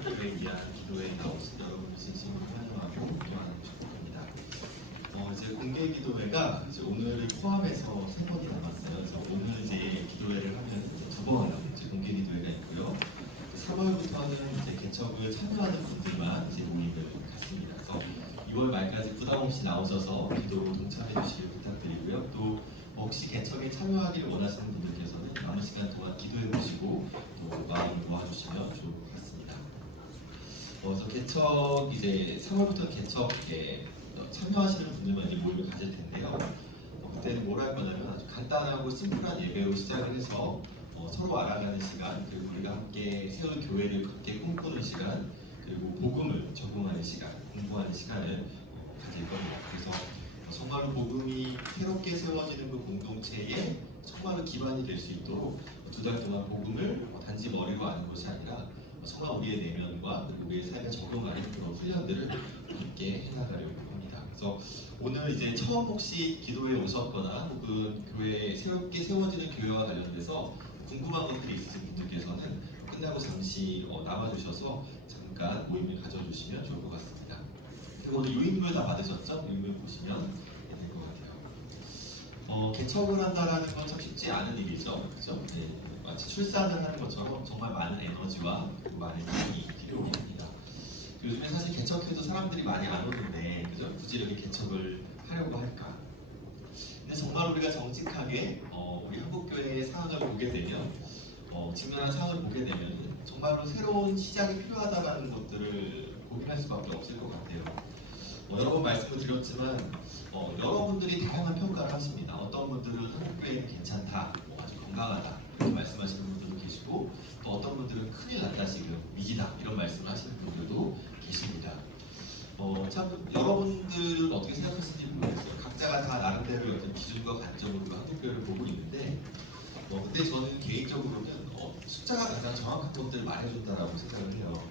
한국교회 위한 기도에 나오신 여러분을 진심으로 환영하고 기도하는 축복합니다. 이제 공개 기도회가 이제 오늘을 포함해서 3번이 남았어요. 그래서 오늘 이제 기도회를 하면 2번 이제 공개 기도회가 있고요. 3월부터는 이제 개척을 참여하는 분들만 이제 모임을 갖습니다. 그래서 2월 말까지 부담 없이 나오셔서 기도로 동참해 주시길 부탁드리고요. 또 혹시 개척에 참여하기를 원하시는 분들께서는 남은 시간 동안 기도해 보시고 또 마음을 모아주시면 좋을 것 같습니다. 그래서 개척 이제 3월부터 개척에 참여하시는 분들만 이제 모임을 가질 텐데요. 그때는 뭘 할 거냐면 아주 간단하고 심플한 예배로 시작을 해서 서로 알아가는 시간, 그리고 우리가 함께 세울 교회를 함께 꿈꾸는 시간, 그리고 복음을 적용하는 시간, 공부하는 시간을 가질 겁니다. 그래서 정말로 복음이 새롭게 세워지는 그 공동체에 정말로 기반이 될 수 있도록 2달 동안 복음을 단지 머리로 아는 것이 아니라 정말 우리의 내면과 그리고 우리의 삶에 적용하는 그런 훈련들을 함께 해나가려고 합니다. 그래서 오늘 이제 처음 혹시 기도에 오셨거나 혹은 교회에 새롭게 세워지는 교회와 관련돼서 궁금한 것들이 있으신 분들께서는 끝나고 잠시 남아주셔서 잠깐 모임을 가져주시면 좋을 것 같습니다. 그리고 오늘 유인물 다 받으셨죠? 유인물 보시면 될 것 같아요. 개척을 한다라는 건 참 쉽지 않은 일이죠. 그죠? 네. 마치 출산을 하는 것처럼 정말 많은 에너지와 그리고 많은 힘이 필요합니다. 요즘에 사실 개척해도 사람들이 많이 안 오는데 그죠? 굳이 이렇게 개척을 하려고 할까? 근데 정말 우리가 정직하게 우리 한국교회의 상황을 보게 되면 직면한 상황을 보게 되면 정말로 새로운 시작이 필요하다는 것들을 고민할 수밖에 없을 것 같아요. 여러 번 말씀을 드렸지만 여러분들이 다양한 평가를 하십니다. 어떤 분들은 한국교회는 괜찮다, 아주 건강하다 이렇게 말씀하시는 분들도 계시고 또 어떤 분들은 큰일 났다 지금 위기다 이런 말씀을 하시는 분들도 계십니다. 참 여러분들은 어떻게 생각하시는지 모르겠어요. 각자가 다 나름대로의 어떤 기준과 관점으로 한국교회를 보고 있는데 근데 저는 개인적으로는 숫자가 가장 정확한 것들을 말해준다라고 생각을 해요.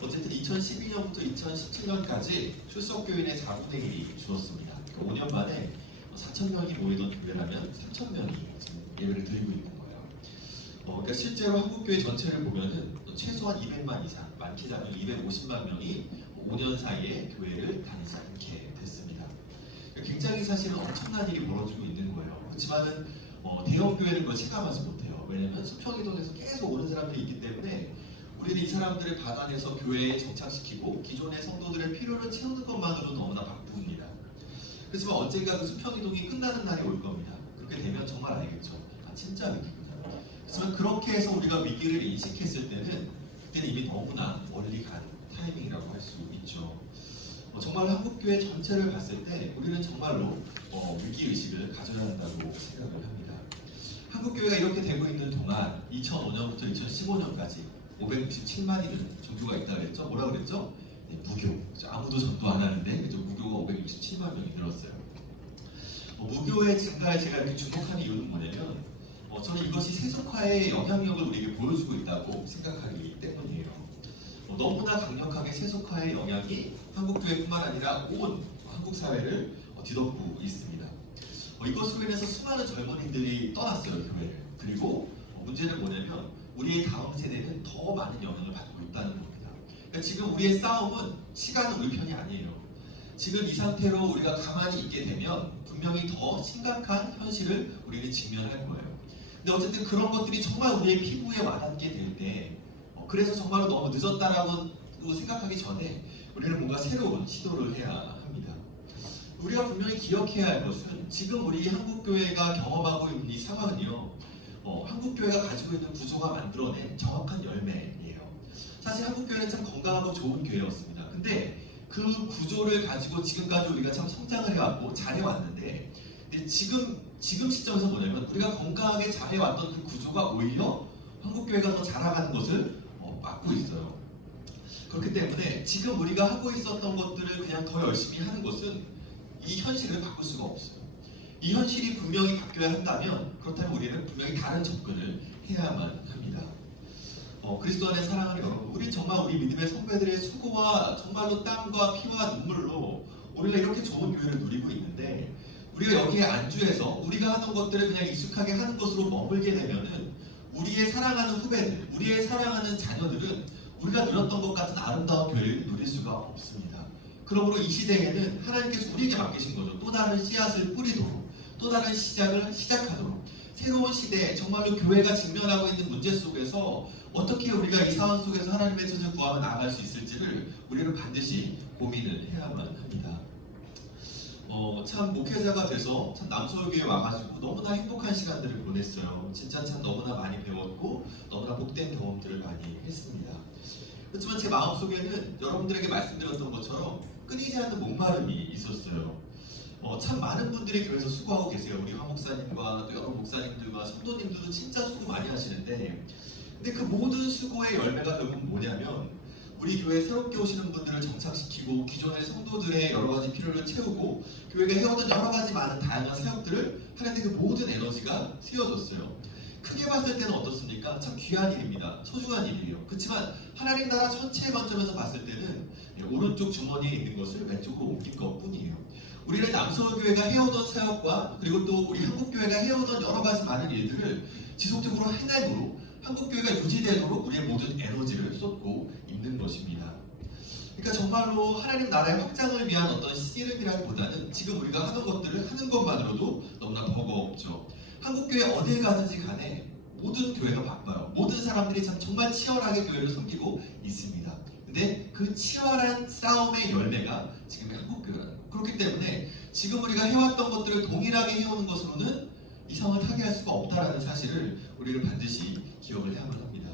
어쨌든 2012년부터 2017년까지 출석교인의 4분의 1이 줄었습니다. 그러니까 5년 만에 4,000명이 모이던 교회라면 3,000명이 지금 예배를 드리고 있는 거예요. 그러니까 실제로 한국교회 전체를 보면은 최소한 200만 이상, 많게는 250만 명이 5년 사이에 교회를 다니지 않게 됐습니다. 그러니까 굉장히 사실은 엄청난 일이 벌어지고 있는 거예요. 그렇지만은 대형 교회는 그걸 체감하지 못해요. 왜냐면 수평이동에서 계속 오는 사람들이 있기 때문에 우리는 이 사람들을 받아내서 교회에 정착시키고 기존의 성도들의 필요를 채우는 것만으로 너무나 바쁩니다. 그렇지만 언젠가 그 수평이동이 끝나는 날이 올 겁니다. 그렇게 되면 정말 알겠죠. 아 진짜 위기구나. 그렇지만 그렇게 해서 우리가 위기를 인식했을 때는 그때는 이미 너무나 멀리 간 타이밍이라고 할 수 있죠. 정말 한국교회 전체를 봤을 때 우리는 정말로 위기의식을 가져야 한다고 생각을 합니다. 한국교회가 이렇게 되고 있는 동안 2005년부터 2015년까지 567만이는 종교가 있다고 했죠? 뭐라 그랬죠? 네, 무교. 아무도 전도 안 하는데 그죠? 무교가 567만 명이 늘었어요. 무교의 증가에 제가 이렇게 주목하는 이유는 뭐냐면 저는 이것이 세속화의 영향력을 우리에게 보여주고 있다고 생각하기 때문이에요. 너무나 강력하게 세속화의 영향이 한국교회뿐만 아니라 온 한국 사회를 뒤덮고 있습니다. 이것으로 인해서 수많은 젊은이들이 떠났어요, 교회를. 그리고 문제는 뭐냐면 우리의 다음 세대는 더 많은 영향을 받고 있다는 겁니다. 그러니까 지금 우리의 싸움은 시간은 우리 편이 아니에요. 지금 이 상태로 우리가 가만히 있게 되면 분명히 더 심각한 현실을 우리는 직면할 거예요. 근데 어쨌든 그런 것들이 정말 우리의 피부에 와닿게 될 때 그래서 정말로 너무 늦었다라고 생각하기 전에 우리는 뭔가 새로운 시도를 해야 합니다. 우리가 분명히 기억해야 할 것은 지금 우리 한국교회가 경험하고 있는 이 상황은요 한국교회가 가지고 있는 구조가 만들어낸 정확한 열매예요. 사실 한국교회는 참 건강하고 좋은 교회였습니다. 근데 그 구조를 가지고 지금까지 우리가 참 성장을 해왔고 잘해왔는데 근데 지금 시점에서 뭐냐면 우리가 건강하게 잘해왔던 그 구조가 오히려 한국교회가 더 자라가는 것을 막고 있어요. 그렇기 때문에 지금 우리가 하고 있었던 것들을 그냥 더 열심히 하는 것은 이 현실을 바꿀 수가 없어요. 이 현실이 분명히 바뀌어야 한다면 그렇다면 우리는 분명히 다른 접근을 해야만 합니다. 그리스도 안의 사랑하는 여러분, 우리 정말 우리 믿음의 선배들의 수고와 정말로 땀과 피와 눈물로 우리가 이렇게 좋은 교회를 누리고 있는데 우리가 여기에 안주해서 우리가 하던 것들을 그냥 익숙하게 하는 것으로 머물게 되면은 우리의 사랑하는 후배들, 우리의 사랑하는 자녀들은 우리가 누렸던 것 같은 아름다운 교회를 누릴 수가 없습니다. 그러므로 이 시대에는 하나님께서 우리에게 맡기신 거죠. 또 다른 씨앗을 뿌리도록, 또 다른 시작을 시작하도록, 새로운 시대에 정말로 교회가 직면하고 있는 문제 속에서 어떻게 우리가 이 상황 속에서 하나님의 뜻을 구하며 나아갈 수 있을지를 우리는 반드시 고민을 해야만 합니다. 참 목회자가 돼서 참 남서울교회 와가지고 너무나 행복한 시간들을 보냈어요. 진짜 참 너무나 많이 배웠고 너무나 복된 경험들을 많이 했습니다. 그렇지만 제 마음속에는 여러분들에게 말씀드렸던 것처럼 끊이지 않는 목마름이 있었어요. 참 많은 분들이 교회에서 수고하고 계세요. 우리 황 목사님과 또 여러 목사님들과 성도님들도 진짜 수고 많이 하시는데, 근데 그 모든 수고의 열매가 결국 뭐냐면 우리 교회에 새롭게 오시는 분들을 정착시키고 기존의 성도들의 여러 가지 필요를 채우고 교회가 해오던 여러 가지 많은 다양한 사역들을 하는데 그 모든 에너지가 쓰여졌어요. 크게 봤을 때는 어떻습니까? 참 귀한 일입니다. 소중한 일이에요. 그렇지만 하나님 나라 전체의 관점에서 봤을 때는 오른쪽 주머니에 있는 것을 왼쪽으로 옮긴 것뿐이에요. 우리는 남서울교회가 해오던 사역과 그리고 또 우리 한국교회가 해오던 여러 가지 많은 일들을 지속적으로 해내므로 한국교회가 유지되도록 우리의 모든 에너지를 쏟고 있는 것입니다. 그러니까 정말로 하나님 나라의 확장을 위한 어떤 씨름이라기보다는 지금 우리가 하는 것들을 하는 것만으로도 너무나 버거웠죠. 한국교회 어딜 가든지 간에 모든 교회가 바빠요. 모든 사람들이 참 정말 치열하게 교회를 섬기고 있습니다. 근데 그 치열한 싸움의 열매가 지금 한국교회라는 거예요. 그렇기 때문에 지금 우리가 해왔던 것들을 동일하게 해오는 것으로는 이상을 타개할 수가 없다는 사실을 우리는 반드시 기억을 해야만 합니다.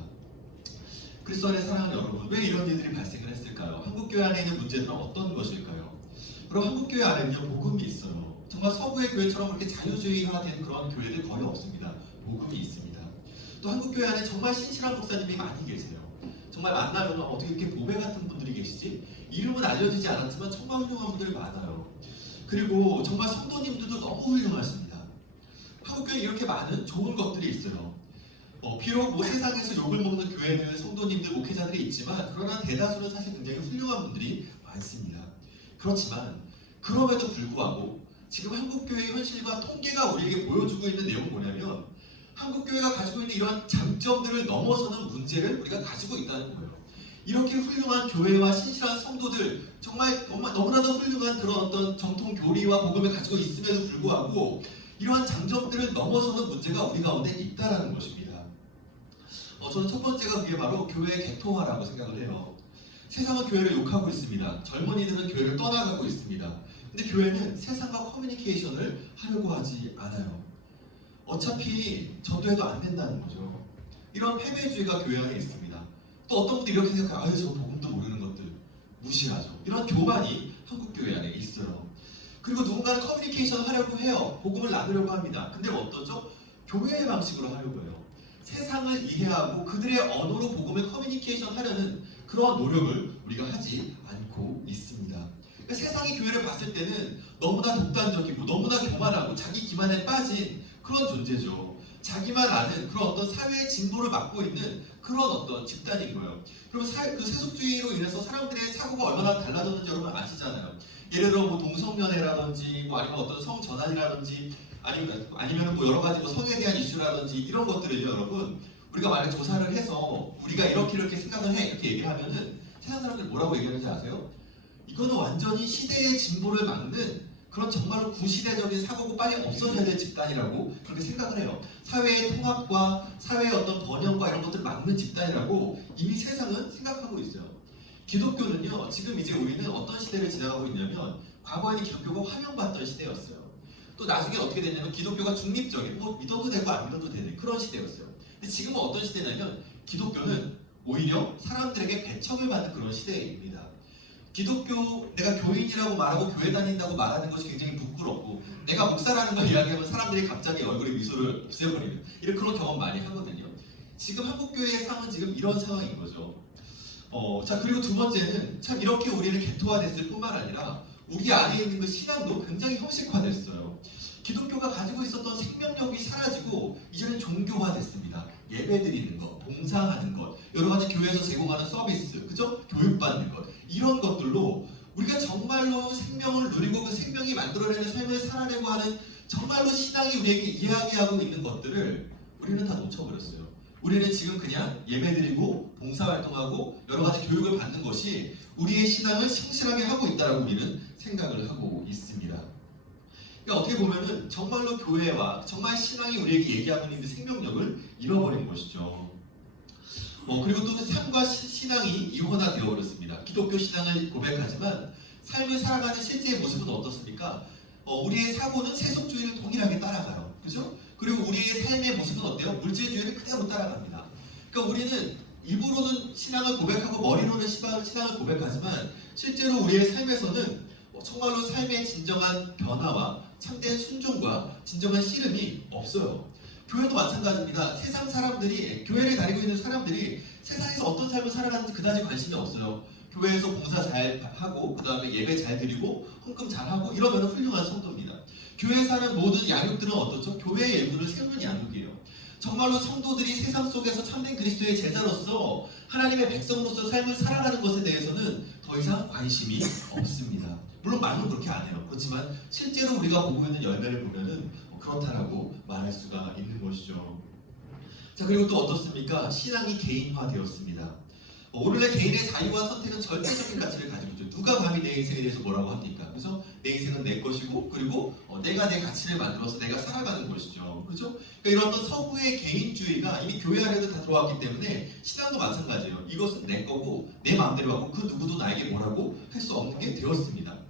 그리스도 안에 사랑하는 여러분, 왜 이런 일들이 발생을 했을까요? 한국교회 안에 있는 문제들은 어떤 것일까요? 그럼 한국교회 안에는요, 복음이 있어요. 정말 서구의 교회처럼 그렇게 자유주의화된 그런 교회들 거의 없습니다. 복음이 있습니다. 또 한국교회 안에 정말 신실한 목사님이 많이 계세요. 정말 만나면 어떻게 이렇게 보배 같은 분들이 계시지? 이름은 알려지지 않았지만 정말 훌륭한 분들이 많아요. 그리고 정말 성도님들도 너무 훌륭하십니다. 한국교회에 이렇게 많은 좋은 것들이 있어요. 비록 세상에서 욕을 먹는 교회는 성도님들, 목회자들이 있지만 그러나 대다수는 사실 굉장히 훌륭한 분들이 많습니다. 그렇지만 그럼에도 불구하고 지금 한국교회의 현실과 통계가 우리에게 보여주고 있는 내용은 뭐냐면 한국교회가 가지고 있는 이런 장점들을 넘어서는 문제를 우리가 가지고 있다는 거예요. 이렇게 훌륭한 교회와 신실한 성도들, 정말 너무나도 훌륭한 그런 어떤 정통 교리와 복음을 가지고 있음에도 불구하고 이러한 장점들을 넘어서는 문제가 우리 가운데 있다는 것입니다. 저는 첫 번째가 그게 바로 교회의 개토화라고 생각을 해요. 세상은 교회를 욕하고 있습니다. 젊은이들은 교회를 떠나가고 있습니다. 근데 교회는 세상과 커뮤니케이션을 하려고 하지 않아요. 어차피 전도해도 안 된다는 거죠. 이런 패배주의가 교회 안에 있습니다. 또 어떤 분들이 이렇게 생각해요. 아유, 저 복음도 모르는 것들 무시하죠. 이런 교만이 한국 교회 안에 있어요. 그리고 누군가는 커뮤니케이션 하려고 해요. 복음을 나누려고 합니다. 근데 어떠죠? 교회의 방식으로 하려고 해요. 세상을 이해하고 그들의 언어로 복음을 커뮤니케이션 하려는 그런 노력을 우리가 하지 않고 있습니다. 그러니까 세상이 교회를 봤을 때는 너무나 독단적이고 너무나 교만하고 자기 기만에 빠진 그런 존재죠. 자기만 아는 그런 어떤 사회의 진보를 맡고 있는 그런 어떤 집단인 거예요. 그리고 그 세속주의로 인해서 사람들의 사고가 얼마나 달라졌는지 여러분 아시잖아요. 예를 들어 동성연애라든지 아니면 어떤 성전환이라든지 아니면 여러 가지 성에 대한 이슈라든지 이런 것들을요, 여러분 우리가 만약 조사를 해서 우리가 이렇게 생각을 해 이렇게 얘기를 하면은 세상 사람들 뭐라고 얘기하는지 아세요? 이거는 완전히 시대의 진보를 막는 그런 정말로 구시대적인 사고고 빨리 없어져야 될 집단이라고 그렇게 생각을 해요. 사회의 통합과 사회의 어떤 번영과 이런 것들을 막는 집단이라고 이미 세상은 생각하고 있어요. 기독교는요, 지금 이제 우리는 어떤 시대를 지나가고 있냐면 과거에는 기독교가 환영받던 시대였어요. 또 나중에 어떻게 됐냐면 기독교가 중립적인, 믿어도 되고 안 믿어도 되는 그런 시대였어요. 근데 지금은 어떤 시대냐면 기독교는 오히려 사람들에게 배척을 받는 그런 시대입니다. 기독교, 내가 교인이라고 말하고 교회 다닌다고 말하는 것이 굉장히 부끄럽고 내가 목사라는 걸 이야기하면 사람들이 갑자기 얼굴에 미소를 없애버리는 이런 그런 경험 많이 하거든요. 지금 한국교회의 상황은 지금 이런 상황인 거죠. 자, 그리고 두 번째는 참 이렇게 우리는 개토화됐을 뿐만 아니라 우리 안에 있는 그 신앙도 굉장히 형식화됐어요. 기독교가 가지고 있었던 생명력이 사라지고 이제는 종교화됐습니다. 예배드리는 것, 봉사하는 것, 여러 가지 교회에서 제공하는 서비스, 그죠? 교육받는 것, 이런 것들로 우리가 정말로 생명을 누리고 그 생명이 만들어내는 삶을 살아내고 하는 정말로 신앙이 우리에게 이야기하고 있는 것들을 우리는 다 놓쳐버렸어요. 우리는 지금 그냥 예배드리고 봉사활동하고 여러 가지 교육을 받는 것이 우리의 신앙을 성실하게 하고 있다라고 우리는 생각을 하고 있습니다. 그러니까 어떻게 보면은 정말로 교회와 정말 신앙이 우리에게 얘기하고 있는 생명력을 잃어버린 것이죠. 그리고 또 삶과 신앙이 이혼화되어 버렸습니다. 기독교 신앙을 고백하지만 삶을 살아가는 실제의 모습은 어떻습니까? 우리의 사고는 세속주의를 동일하게 따라가요. 그죠? 그리고 우리의 삶의 모습은 어때요? 물질주의를 그대로 따라갑니다. 그러니까 우리는 입으로는 신앙을 고백하고 머리로는 신앙을 고백하지만 실제로 우리의 삶에서는 정말로 삶의 진정한 변화와 참된 순종과 진정한 씨름이 없어요. 교회도 마찬가지입니다. 세상 사람들이, 교회를 다니고 있는 사람들이 세상에서 어떤 삶을 살아가는지 그다지 관심이 없어요. 교회에서 봉사 잘 하고 그 다음에 예배 잘 드리고 헌금 잘 하고 이러면 훌륭한 성도입니다. 교회에 사는 모든 양육들은 어떻죠? 교회의 일부를 세우는 양육이에요. 정말로 성도들이 세상 속에서 참된 그리스도의 제자로서 하나님의 백성으로서 삶을 살아가는 것에 대해서는 더 이상 관심이 없습니다. 물론 말은 그렇게 안 해요. 그렇지만 실제로 우리가 보고 있는 열매를 보면은 그렇다라고 말할 수가 있는 것이죠. 자, 그리고 또 어떻습니까? 신앙이 개인화되었습니다. 오늘날 개인의 자유와 선택은 절대적인 가치를 가지고 있죠. 누가 감히 내 인생에 대해서 뭐라고 합니까? 그래서 내 인생은 내 것이고, 그리고 내가 내 가치를 만들어서 내가 살아가는 것이죠. 그렇죠? 그러니까 이런 어떤 서구의 개인주의가 이미 교회 안에도 다 들어왔기 때문에 신앙도 마찬가지예요. 이것은 내 거고 내 마음대로 하고 그 누구도 나에게 뭐라고 할 수 없는 게 되었습니다.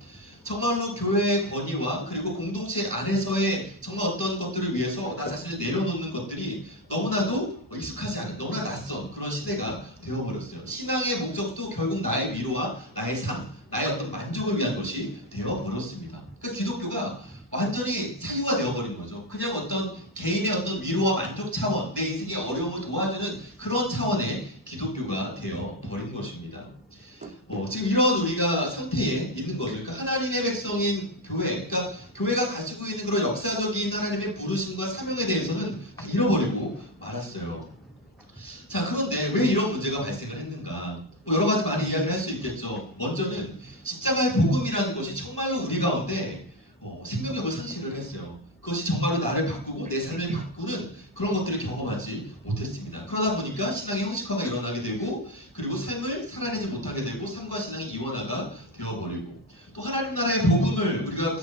정말로 교회의 권위와 그리고 공동체 안에서의 정말 어떤 것들을 위해서 나 자신을 내려놓는 것들이 너무나도 익숙하지 않은, 너무나 낯선 그런 시대가 되어버렸어요. 신앙의 목적도 결국 나의 위로와 나의 삶, 나의 어떤 만족을 위한 것이 되어버렸습니다. 그러니까 기독교가 완전히 사유가 되어버린 거죠. 그냥 어떤 개인의 어떤 위로와 만족 차원, 내 인생의 어려움을 도와주는 그런 차원의 기독교가 되어버린 것입니다. 지금 이런 우리가 상태에 있는 거죠. 그러니까 하나님의 백성인 교회, 그러니까 교회가 가지고 있는 그런 역사적인 하나님의 부르심과 사명에 대해서는 다 잃어버리고 말았어요. 자, 그런데 왜 이런 문제가 발생을 했는가? 여러 가지 많은 이야기를 할 수 있겠죠. 먼저는 십자가의 복음이라는 것이 정말로 우리 가운데 생명력을 상실을 했어요. 그것이 정말로 나를 바꾸고 내 삶을 바꾸는 그런 것들을 경험하지 못했습니다. 그러다 보니까 신앙의 형식화가 일어나게 되고, 그리고 삶을 살아내지 못하게 되고, 삶과 신앙이 이원화가 되어버리고, 또 하나님 나라의 복음을 우리가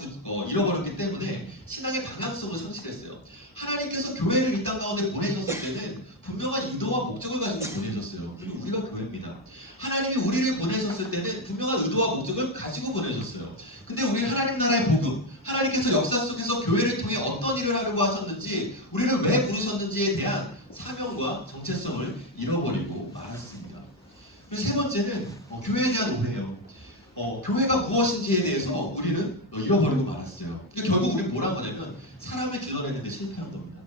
잃어버렸기 때문에 신앙의 방향성을 상실했어요. 하나님께서 교회를 이 땅 가운데 보내셨을 때는 분명한 의도와 목적을 가지고 보내셨어요. 그리고 우리가 교회입니다. 하나님이 우리를 보내셨을 때는 분명한 의도와 목적을 가지고 보내셨어요. 근데 우리 하나님 나라의 복음, 하나님께서 역사 속에서 교회를 통해 어떤 일을 하려고 하셨는지, 우리를 왜 부르셨는지에 대한 사명과 정체성을 잃어버리고 말았습니다. 그리고 세 번째는 교회에 대한 오해예요. 교회가 무엇인지에 대해서 우리는 잃어버리고 말았어요. 그러니까 결국 우리는 뭐란 거냐면 사람을 길러내는 데 실패한 겁니다.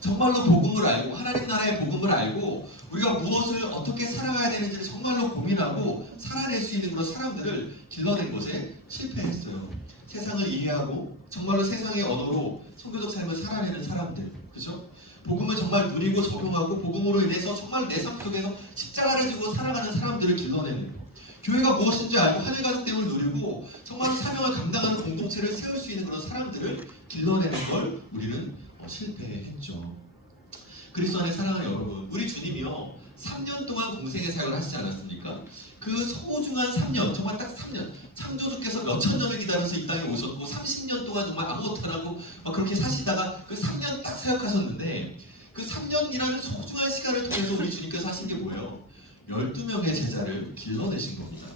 정말로 복음을 알고 하나님 나라의 복음을 알고 우리가 무엇을 어떻게 살아가야 되는지를 정말로 고민하고 살아낼 수 있는 그런 사람들을 길러낸 것에 실패했어요. 세상을 이해하고 정말로 세상의 언어로 선교적 삶을 살아내는 사람들, 그죠? 복음을 정말 누리고 적용하고 복음으로 인해서 정말 내 삶 속에서 십자가를 지고 살아가는 사람들을 길러내는, 교회가 무엇인지 알고 하늘가족됨을 누리고 정말 사명을 감당하는 공동체를 세울 수 있는 그런 사람들을 길러내는 걸 우리는 실패했죠. 그리스도 안에 사랑하는 여러분, 우리 주님이요 3년 동안 공생의 사역을 하시지 않았습니까? 그 소중한 3년, 정말 딱 3년, 창조주께서 몇천 년을 기다려서 이 땅에 오셨고 30년 동안 정말 아무것도 안 하고 그렇게 사시다가 그 3년 딱 사역하셨는데, 그 3년이라는 소중한 시간을 통해서 우리 주님께서 하신 게 뭐예요? 12명의 제자를 길러내신 겁니다.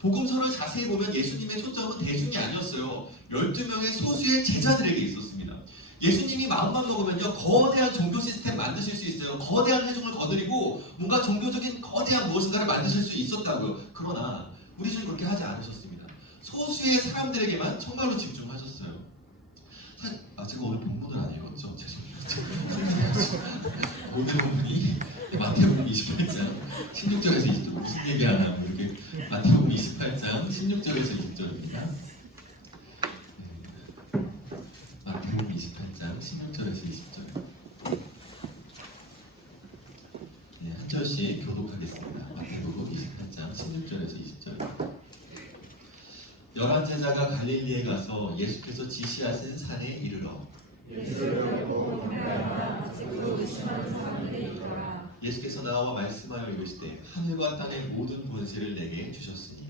복음서를 자세히 보면 예수님의 초점은 대중이 아니었어요. 12명의 소수의 제자들에게 있었습니다. 예수님이 마음만 먹으면요 거대한 종교 시스템 만드실 수 있어요. 거대한 회중을 거느리고 뭔가 종교적인 거대한 무엇인가를 만드실 수 있었다고요. 그러나 우리 주님 그렇게 하지 않으셨습니다. 소수의 사람들에게만 정말로 집중하셨어요. 제가 오늘 본문을 안 읽었죠? 죄송해요. 오늘 본문이 마태복음 28장 16절에서 20절, 무슨 얘기 하나 이렇게 마태복음 28장 16절에서 20절입니다. 마태복음 28장 16절에서 20절. 한 절씩 교독하겠습니다. 마태복음 28장 16절에서 20절. 11제자가 갈릴리에 가서 예수께서 지시하신 산에 이르러 예수를 보고 경배하나 직으로 의심하는 사람들이 있더라. 예수께서 나와 말씀하여 이르시되 하늘과 땅의 모든 권세를 내게 주셨으니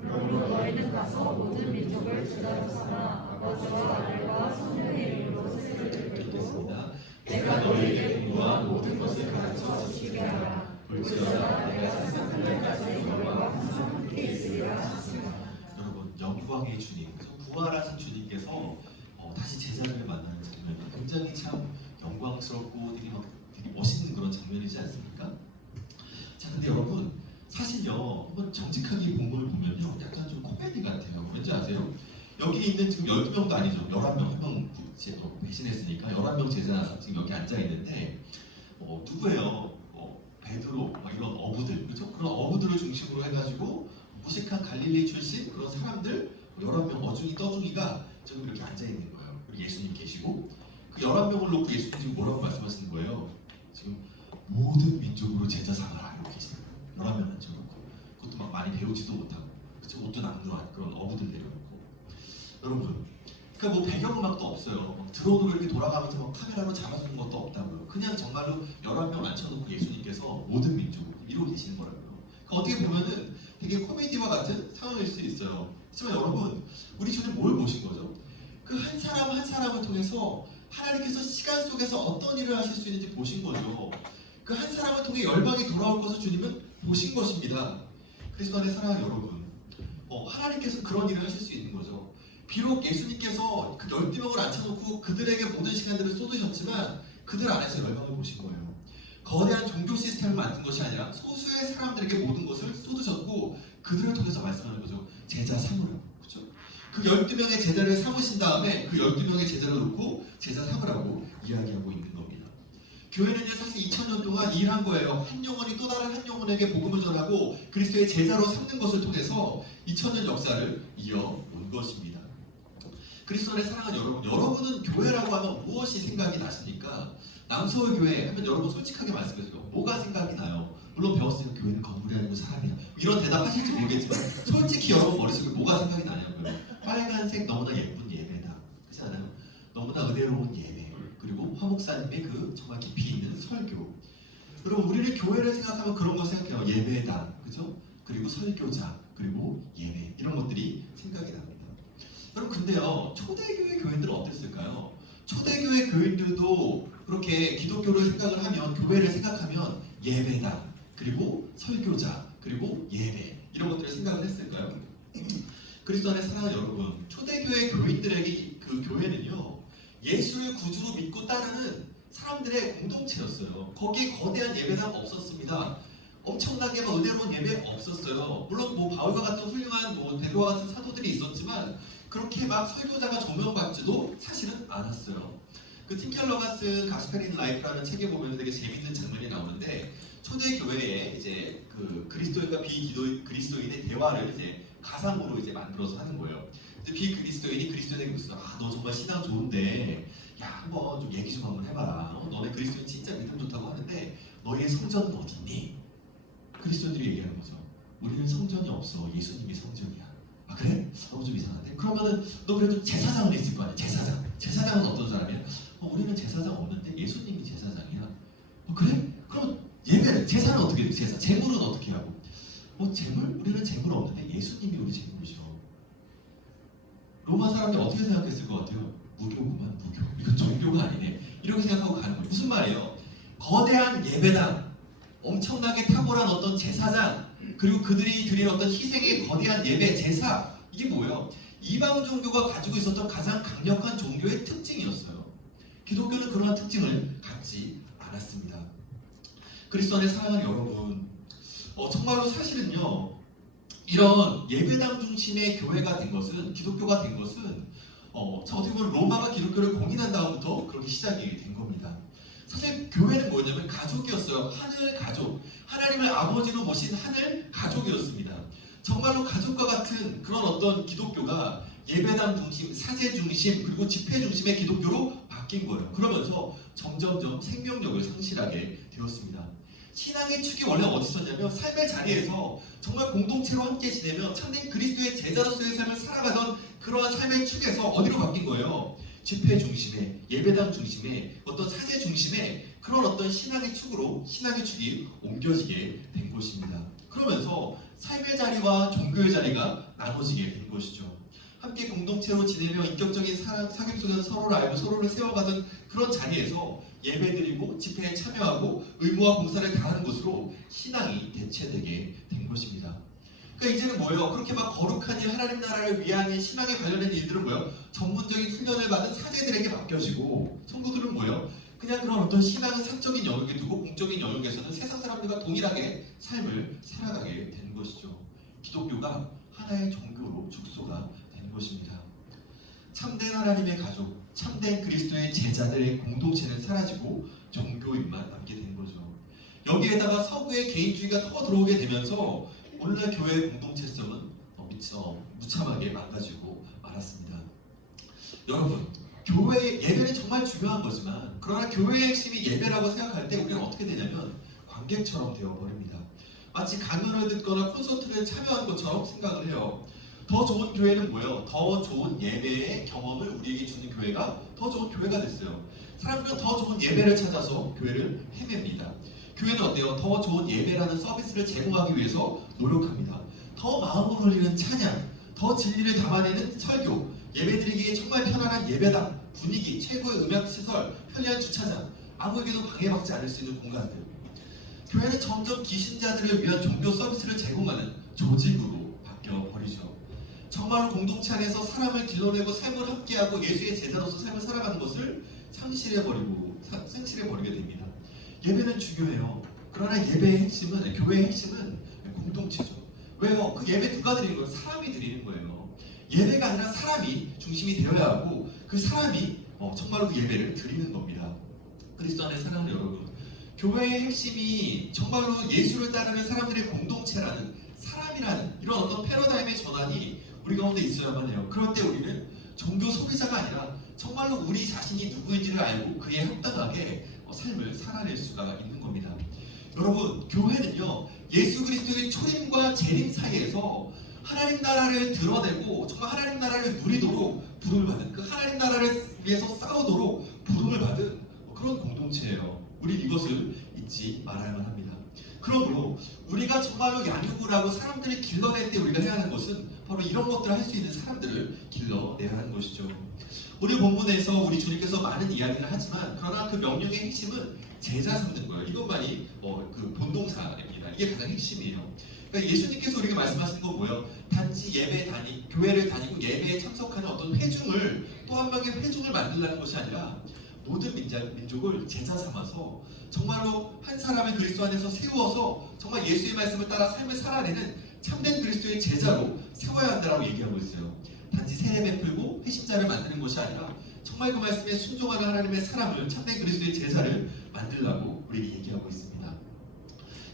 그러므로 너희는 가서 모든 민족을 제자로 삼아 아버지와 아들과 성령의 이름으로 세례를 읽겠습니다. 내가 너희에게 공부한 모든 것을 가르쳐 지키게 하라. 볼지어다 내가 세상 끝날까지 너희와 항상 함께 있으리라 하시니라. 여러분, 영광의 주님, 부활하신 주님께서 다시 제자를 만나는 장면이 굉장히 참 영광스럽고 되게 멋있는 그런 장면이지 않습니까? 자, 근데 여러분 사실요, 한번 정직하게 본문을 보면요, 약간 좀 코미디 같아요. 왠지 아세요? 여기 있는 지금 12명도 아니죠. 11명, 1명 배신했으니까 11명 제자 지금 여기 앉아있는데 누구예요? 베드로, 이런 어부들, 그렇죠? 그런 어부들을 중심으로 해가지고 무식한 갈릴리 출신 그런 사람들 11명 어중이 떠중이가 지금 이렇게 앉아있는 거예요. 그리고 예수님 계시고 그 11명을 놓고 예수님 지금 뭐라고 말씀하시는 거예요? 지금 모든 민족으로 제자 삼아라 이렇게 계시는 거예요. 11명 앉혀놓고 그것도 막 많이 배우지도 못하고 그쵸? 옷도 남루한 그런 어부들 내려놓고 여러분, 그러니까 뭐 배경음악도 없어요. 막 드론으로 이렇게 돌아가면서 막 카메라로 잡아주는 것도 없다고요. 그냥 정말로 11명 앉혀놓고 예수님께서 모든 민족을 이루고 계시는 거라고요. 그러니까 어떻게 보면은 되게 코미디와 같은 상황일 수 있어요. 하지만 여러분, 우리 주님 뭘 보신 거죠? 그 한 사람 한 사람을 통해서 하나님께서 시간 속에서 어떤 일을 하실 수 있는지 보신 거죠. 그 한 사람을 통해 열방이 돌아올 것을 주님은 보신 것입니다. 그리스도 안에 사랑하는 여러분, 하나님께서 그런 일을 하실 수 있는 거죠. 비록 예수님께서 그 12명을 앉혀놓고 그들에게 모든 시간들을 쏟으셨지만 그들 안에서 열방을 보신 거예요. 거대한 종교 시스템을 만든 것이 아니라 소수의 사람들에게 모든 것을 쏟으셨고 그들을 통해서 말씀하는 거죠. 제자 삼으라고. 그렇죠? 그 12명의 제자를 삼으신 다음에 그 12명의 제자를 놓고 제자 삼으라고 이야기하고 있는 겁니다. 교회는요, 사실 2000년 동안 일한 거예요. 한 영혼이 또 다른 한 영혼에게 복음을 전하고 그리스도의 제자로 삼는 것을 통해서 2000년 역사를 이어온 것입니다. 그리스도 안에 사랑하는 여러분, 여러분은 교회라고 하면 무엇이 생각이 나십니까? 남서울교회 하면 여러분 솔직하게 말씀해주세요. 뭐가 생각이 나요? 물론 배웠으니까 교회는 건물이 아니고 사람이야. 이런 대답 하실지 모르겠지만 솔직히 여러분 머릿속에 뭐가 생각이 나냐고요. 빨간색 너무나 예쁜 예배다. 그렇지 않아요? 너무나 은혜로운 예배. 그리고 화목사님의 그 정말 깊이 있는 설교. 여러분, 우리는 교회를 생각하면 그런 거 생각해요. 예배당, 그죠? 그리고 설교자, 그리고 예배. 이런 것들이 생각이 납니다. 여러분, 근데요, 초대교회 교인들은 어땠을까요? 초대교회 교인들도 그렇게 기독교를 생각을 하면, 교회를 생각하면 예배당, 그리고 설교자, 그리고 예배 이런 것들을 생각을 했을까요? 그리스도 안에 사랑하는 여러분, 초대교회 교인들에게 그 교회는요, 예수를 구주로 믿고 따르는 사람들의 공동체였어요. 거기에 거대한 예배당 없었습니다. 엄청나게 은혜로운 예배 없었어요. 물론 뭐 바울과 같은 훌륭한 베드로와 같은 사도들이 있었지만 그렇게 막 설교자가 조명받지도 사실은 않았어요. 그 팀 켈러가 쓴 가스펠 인 라이프라는 책에 보면 되게 재밌는 장면이 나오는데 초대 교회에 이제 그 그리스도인과 비그리스도인의 대화를 이제 가상으로 이제 만들어서 하는 거예요. 비그리스도인이 그리스도인에게 묻습니다. 너 정말 신앙 좋은데 야, 한번 좀 얘기 좀 한번 해봐라. 너네 그리스도인 진짜 믿음 좋다고 하는데 너희의 성전은 어디 있니? 그리스도인들이 얘기하는 거죠. 우리는 성전이 없어. 예수님이 성전이야. 아, 그래? 너무 좀 이상한데? 그러면은 너 그래도 제사장은 있을 거 아니야? 제사장은 어떤 사람이야? 우리는 제사장 없는데 예수님이 제사장이야. 그래? 그럼 예배를, 제사는 어떻게 해? 제사, 재물은 어떻게 하고? 재물? 우리는 재물 없는데 예수님이 우리 재물이죠. 로마 사람들이 어떻게 생각했을 것 같아요? 무교구만, 무교. 이건 종교가 아니네. 이렇게 생각하고 가는 거예요. 무슨 말이에요? 거대한 예배당, 엄청나게 탁월한 어떤 제사장, 그리고 그들이 드린 어떤 희생의 거대한 예배, 제사, 이게 뭐예요? 이방 종교가 가지고 있었던 가장 강력한 종교의 특징이었어요. 기독교는 그러한 특징을 갖지 않았습니다. 그리스도 안에 사랑하는 여러분, 정말로 사실은요, 이런 예배당 중심의 교회가 된 것은, 기독교가 된 것은 어떻게 보면 로마가 기독교를 공인한 다음부터 그렇게 시작이 된 겁니다. 사실 교회는 뭐냐면 가족이었어요. 하늘 가족, 하나님을 아버지로 모신 하늘 가족이었습니다. 정말로 가족과 같은 그런 어떤 기독교가 예배당 중심, 사제 중심, 그리고 집회 중심의 기독교로 바뀐 거예요. 그러면서 점점점 생명력을 상실하게 되었습니다. 신앙의 축이 원래 어디 있었냐면 삶의 자리에서 정말 공동체로 함께 지내며 참된 그리스도의 제자로서의 삶을 살아가던 그러한 삶의 축에서 어디로 바뀐 거예요? 집회 중심의, 예배당 중심의, 어떤 사제 중심의 그런 어떤 신앙의 축으로 신앙의 축이 옮겨지게 된 것입니다. 그러면서 삶의 자리와 종교의 자리가 나눠지게 된 것이죠. 함께 공동체로 지내며 인격적인 사귐 속에서 서로를 알고 서로를 세워가던 그런 자리에서 예배드리고 집회에 참여하고 의무와 봉사를 다하는 것으로 신앙이 대체되게 된 것입니다. 그러니까 이제는 뭐예요? 그렇게 막 거룩한 일, 하나님 나라를 위한 신앙에 관련된 일들은 뭐예요? 전문적인 훈련을 받은 사제들에게 맡겨지고, 성도들은 뭐예요? 그냥 그런 어떤 신앙을 사적인 영역에 두고 공적인 영역에서는 세상 사람들과 동일하게 삶을 살아가게 된 것이죠. 기독교가 하나의 종교로 축소가 된 것입니다. 참된 하나님의 가족, 참된 그리스도의 제자들의 공동체는 사라지고 종교인만 남게 된 거죠. 여기에다가 서구의 개인주의가 더 들어오게 되면서 오늘날 교회의 공동체성은 무참하게 망가지고 말았습니다. 여러분, 교회의 예배는 정말 중요한 거지만, 그러나 교회의 핵심이 예배라고 생각할 때 우리는 어떻게 되냐면 관객처럼 되어버립니다. 마치 강연을 듣거나 콘서트를 참여한 것처럼 생각을 해요. 더 좋은 교회는 뭐예요? 더 좋은 예배의 경험을 우리에게 주는 교회가 더 좋은 교회가 됐어요. 사람들은 더 좋은 예배를 찾아서 교회를 헤맵니다. 교회는 어때요? 더 좋은 예배라는 서비스를 제공하기 위해서 노력합니다. 더 마음을 흘리는 찬양, 더 진리를 담아내는 설교, 예배드리기에 정말 편안한 예배당, 분위기, 최고의 음향시설, 편리한 주차장, 아무에게도 방해받지 않을 수 있는 공간들. 교회는 점점 기신자들을 위한 종교 서비스를 제공하는 조직으로 바뀌어버리죠. 정말 공동체 안에서 사람을 길러내고 삶을 함께하고 예수의 제자로서 삶을 살아가는 것을 상실해버리게 됩니다. 예배는 중요해요. 그러나 예배의 핵심은, 교회의 핵심은 공동체죠. 왜요? 그 예배 누가 드리는 거예요? 사람이 드리는 거예요. 예배가 아니라 사람이 중심이 되어야 하고, 그 사람이 정말로 그 예배를 드리는 겁니다. 그리스도 안에 사랑하는 여러분, 교회의 핵심이 정말로 예수를 따르는 사람들의 공동체라는, 사람이라는 이런 어떤 패러다임의 전환이 우리 가운데 있어야만 해요. 그럴 때 우리는 종교 소비자가 아니라 정말로 우리 자신이 누구인지를 알고 그에 합당하게 삶을 살아낼 수가 있는 겁니다. 여러분, 교회는요, 예수 그리스도의 초림과 재림 사이에서 하나님 나라를 드러내고 정말 하나님 나라를 누리도록 부름을 받은, 그 하나님 나라를 위해서 싸우도록 부름을 받은 그런 공동체예요. 우린 이것을 잊지 말아야만 합니다. 그러므로 우리가 정말로 양육을 하고 사람들을 길러낼 때 우리가 해야 하는 것은 바로 이런 것들을 할 수 있는 사람들을 길러내야 하는 것이죠. 우리 본문에서 우리 주님께서 많은 이야기를 하지만, 그러나 그 명령의 핵심은 제자 삼는 거예요. 이것만이 그 본동사입니다. 이게 가장 핵심이에요. 그러니까 예수님께서 우리에게 말씀하시는 건 뭐예요? 단지 교회를 다니고 예배에 참석하는 어떤 회중을, 또 한 명의 회중을 만들라는 것이 아니라 모든 민족을 제자 삼아서 정말로 한 사람의 그리스도 안에서 세워서 정말 예수의 말씀을 따라 삶을 살아내는 참된 그리스도의 제자로 세워야 한다고 얘기하고 있어요. 단지 세례 베풀고 회심자를 만드는 것이 아니라 정말 그 말씀에 순종하는 하나님의 사람을, 참된 그리스도의 제자를 만들라고 우리에게 얘기하고 있습니다.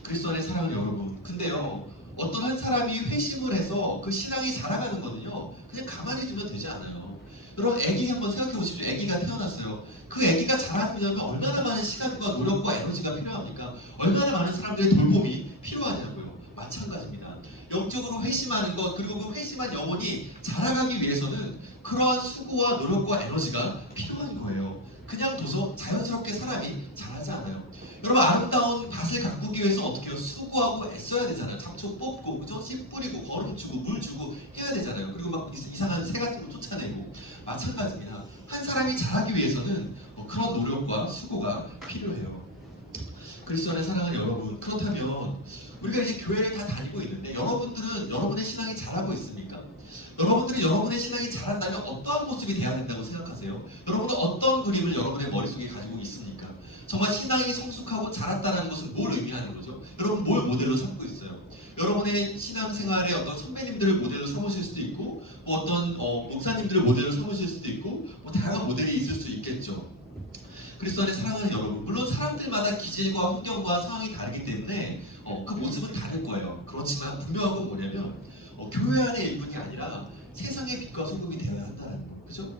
그리스도 안의 사랑하는 여러분, 근데요, 어떤 한 사람이 회심을 해서 그 신앙이 자라가는 거는요, 그냥 가만히 두면 되지 않아요. 여러분, 아기 한번 생각해 보십시오. 아기가 태어났어요. 그 아기가 자라려면 얼마나 많은 시간과 노력과 에너지가 필요합니까? 얼마나 많은 사람들의 돌봄이 필요하냐고요. 마찬가지입니다. 영적으로 회심하는 것, 그리고 그 회심한 영혼이 자라가기 위해서는 그러한 수고와 노력과 에너지가 필요한 거예요. 그냥 둬서 자연스럽게 사람이 자라지 않아요. 여러분, 아름다운 밭을 가꾸기 위해서 어떻게 해요? 수고하고 애써야 되잖아요. 잡초 뽑고, 그죠? 씨 뿌리고, 거름 주고, 물 주고 해야 되잖아요. 그리고 막 이상한 새 같은 거 쫓아내고. 마찬가지입니다. 한 사람이 자라기 위해서는 그런 노력과 수고가 필요해요. 그리스도 안에 사랑하는 여러분, 그렇다면 우리가 이제 교회를 다 다니고 있는데, 여러분들은 여러분의 신앙이 자라고 있습니까? 여러분들이 여러분의 신앙이 자란다면 어떠한 모습이 돼야 된다고 생각하세요? 여러분은 어떤 그림을 여러분의 머릿속에 가지고 있습니까? 정말 신앙이 성숙하고 자랐다는 것은 뭘 의미하는 거죠? 여러분, 뭘 모델로 삼고 있어요? 여러분의 신앙생활의 어떤 선배님들을 모델로 삼으실 수도 있고, 어떤 목사님들을 모델로 삼으실 수도 있고, 다양한 모델이 있을 수 있겠죠. 그리스도 안에 사랑하는 여러분, 물론 사람들마다 기질과 환경과 상황이 다르기 때문에 그 모습은 다를 거예요. 그렇지만 분명한 건 뭐냐면, 교회 안의 일뿐이 아니라 세상의 빛과 소금이 되어야 한다는 거, 그죠?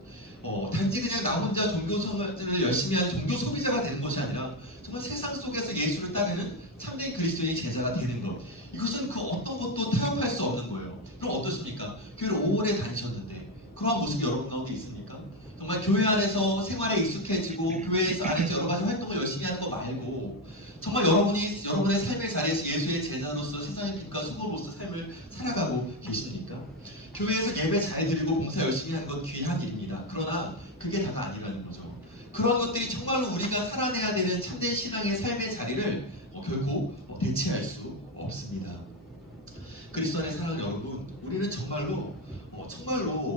단지 그냥 나 혼자 종교 생활을 열심히 하는 종교 소비자가 되는 것이 아니라 정말 세상 속에서 예수를 따르는 참된 그리스도의 제자가 되는 것, 이것은 그 어떤 것도 타협할 수 없는 거예요. 그럼 어떻습니까? 교회를 오래 다니셨는데 그러한 모습이 여러분 가운데 있습니까? 정말 정말 교회 안에서 생활에 익숙해지고 교회에서 안에서 여러 가지 활동을 열심히 하는 거 말고 정말 여러분이 여러분의 삶의 자리에서 예수의 제자로서 세상의 빛과 수고로서 삶을 살아가고 계십니까? 교회에서 예배 잘 드리고 봉사 열심히 하는 건 귀한 일입니다. 그러나 그게 다가 아니라는 거죠. 그런 것들이 정말로 우리가 살아내야 되는 참된 신앙의 삶의 자리를 결코 대체할 수 없습니다. 그리스도 안의 사랑하는 여러분, 우리는 정말로